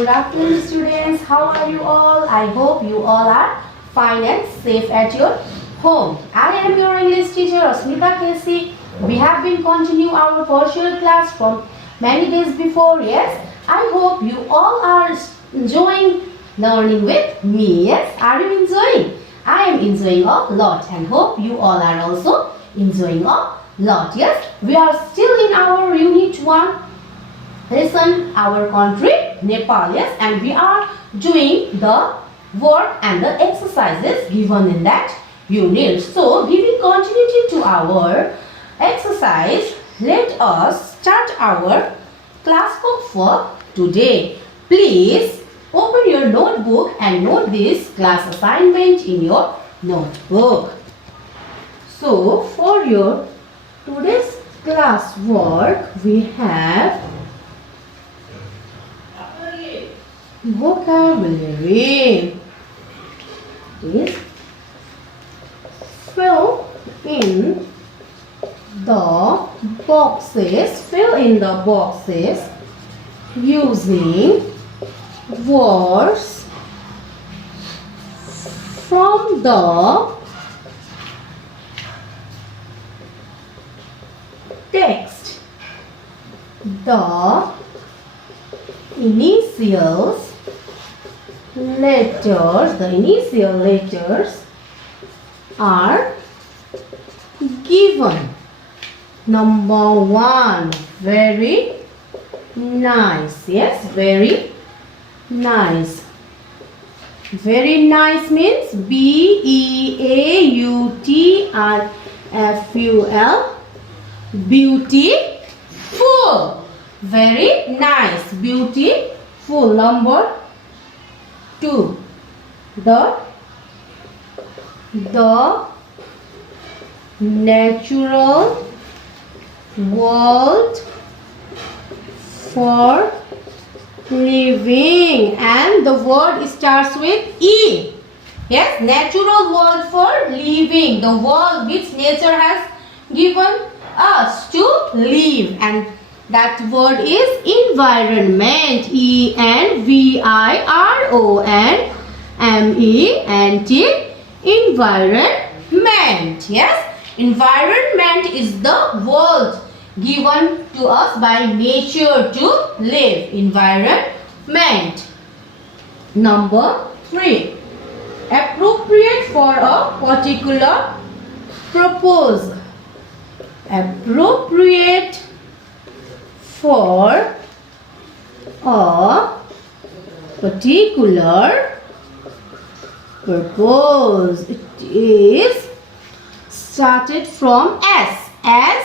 Good afternoon, students. How are you all? I hope you all are fine and safe at your home. I am your English teacher, Asmita Kesi. We have been continuing our partial class from many days before. Yes, I hope you all are enjoying learning with me. Yes, are you enjoying? I am enjoying a lot and hope you all are also enjoying a lot. Yes, we are still in our unit 1. Listen, our country Nepal, yes, and we are doing the work and the exercises given in that unit. So, giving continuity to our exercise, let us start our class book for today. Please open your notebook and note this class assignment in your notebook. So, for your today's class work, we have vocabulary. Is fill in the boxes. Fill in the boxes using words from the text. The initial letters are given. Number 1, very nice. Yes, very nice. Very nice means BEAUTIFUL, beautiful. Very nice, beautiful. Number 2, the natural world for living, and the word starts with E. Yes, natural world for living, the world which nature has given us to live, and that word is environment. ENVIRONMENT, environment. Yes, environment is the world given to us by nature to live. Environment. Number 3, appropriate for a particular purpose. Appropriate for a particular purpose. It is started from S.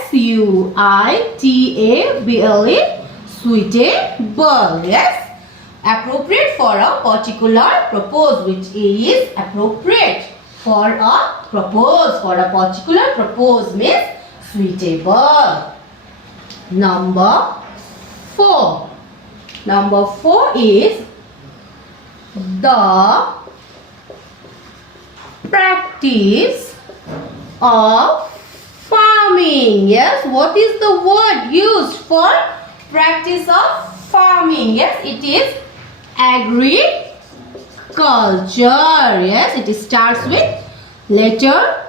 SUITABLE, suitable. Yes, appropriate for a particular purpose, which is appropriate for a purpose. For a particular purpose means suitable. Number 4 is the practice of farming. Yes, what is the word used for practice of farming? Yes, it is agriculture. Yes, it starts with letter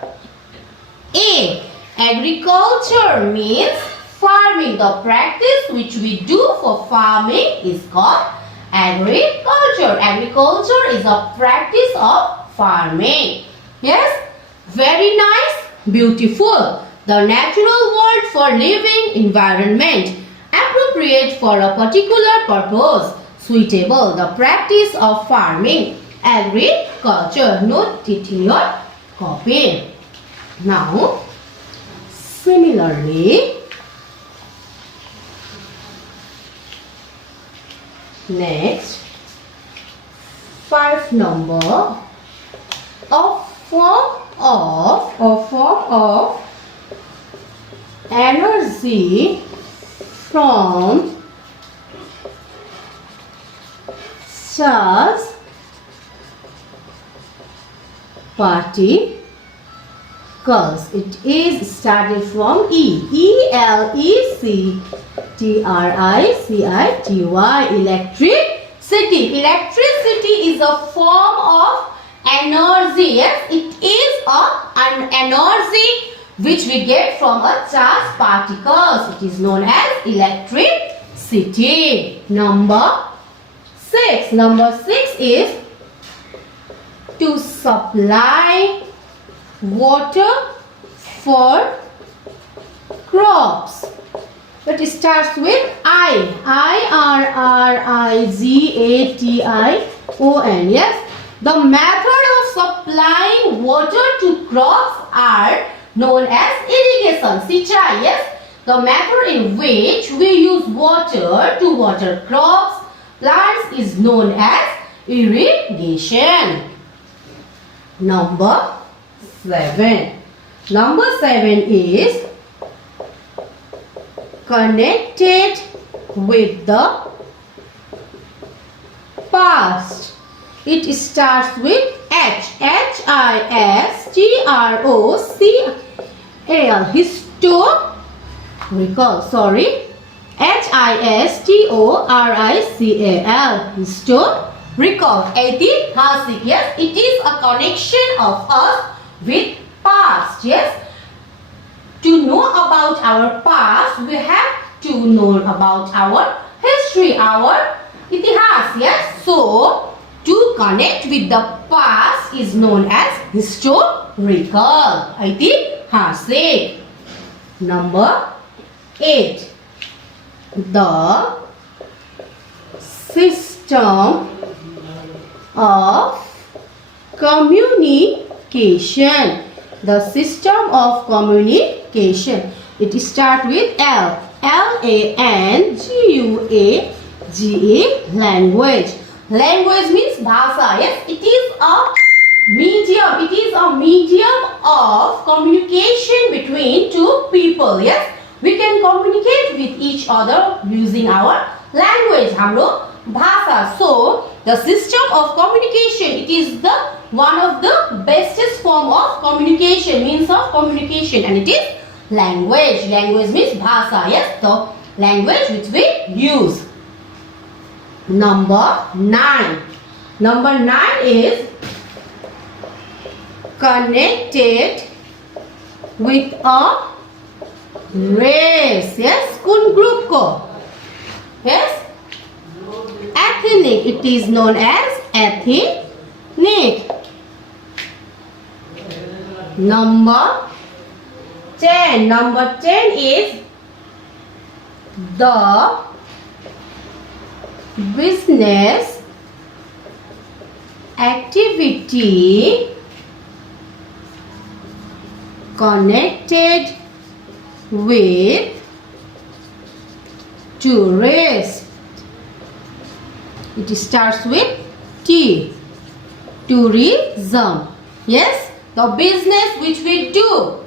A. Agriculture means farming. The practice which we do for farming is called agriculture. Agriculture is a practice of farming. Yes, very nice, beautiful. The natural world for living, environment. Appropriate for a particular purpose, suitable. The practice of farming, agriculture. Note it in your copy. Now, similarly, next, 5 number, a form of energy from charge particles. It is started from E. E-L-E-C-T-R-I-C-I-T-Y. Electricity. electricity. Electricity is a form of energy. Yes, it is an energy which we get from a charged particles. It is known as electricity. Number 6. Number 6 is to supply water for crops. It starts with I. I-R-R-I-G-A-T-I-O-N. Yes. The method of supplying water to crops are known as irrigation. Sichai. Yes. The method in which we use water to water crops, plants is known as irrigation. Number 7. Number 7 is connected with the past. It starts with H. H-I-S-T-R-O-C-A-L. Historical. Sorry. H-I-S-T-O-R-I-C-A-L. Historical. Aitihasik. Yes. It is a connection of us with past. Yes. To know about our past, we have to know about our history, our itihas. Yes. So, to connect with the past is known as historical. Aitihasik. Number 8. The system of communication. The system of communication. It starts with L. L-A-N-G-U-A-G-E. Language. Language means bhasa. Yes, it is a medium. It is a medium of communication between two people. Yes, we can communicate with each other using our language. Hamro bhasa. So the system of communication, it is the one of the bestest form of communication, means of communication, and it is language. Language means bhasa. Yes, the language which we use. Number 9. Number 9 is connected with a race. Yes, kun group ko. Yes, ethnic. It is known as ethnic. Number 10. Number 10 is the business activity connected with tourists. It starts with T. Tourism. Yes, the business which we do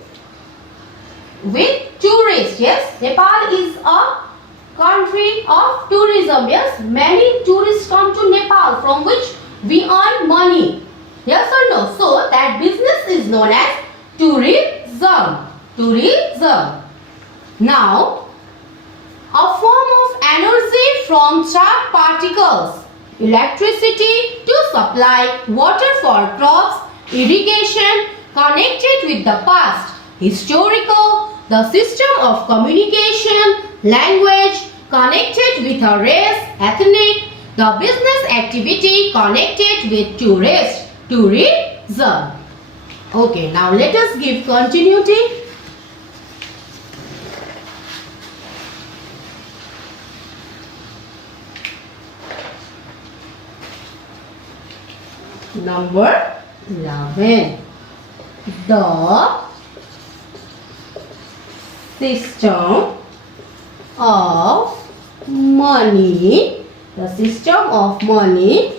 with tourists. Yes, Nepal is a country of tourism. Yes, many tourists come to Nepal, from which we earn money. Yes or no? So that business is known as tourism. Tourism. Now, a form of energy from charged particles, electricity to supply water for crops, irrigation, connected with the past, historical, the system of communication, language, connected with a race, ethnic, the business activity connected with tourist, tourism. Okay, now let us give continuity. Number 11. The system of money. The system of money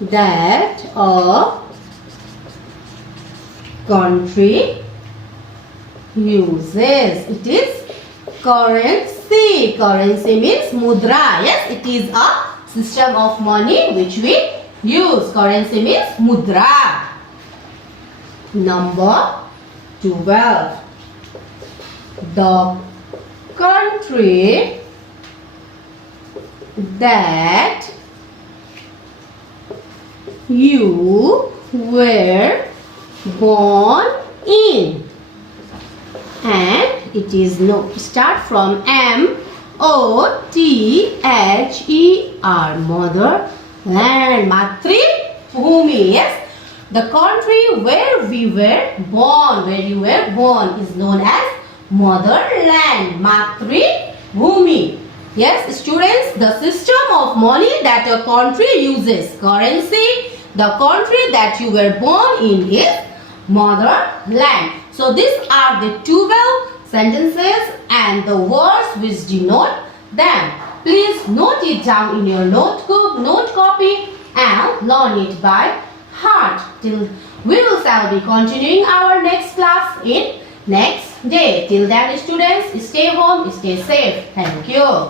that a country uses. It is currency. Currency means mudra. Yes, it is a system of money which we use. Currency means mudra. Number 12. The country that you were born in. And it is no start from M-O-T-H-E-R, motherland. Matri-bhumi, yes. The country where we were born, where you were born, is known as motherland. Matri-bhumi. Yes, students, the system of money that a country uses, currency, the country that you were born in is motherland. So these are the 12 sentences and the words which denote them. Please note it down in your notebook, note copy, and learn it by heart. Till we will shall be continuing our next class in next day. Till then, students, stay home, stay safe. Thank you.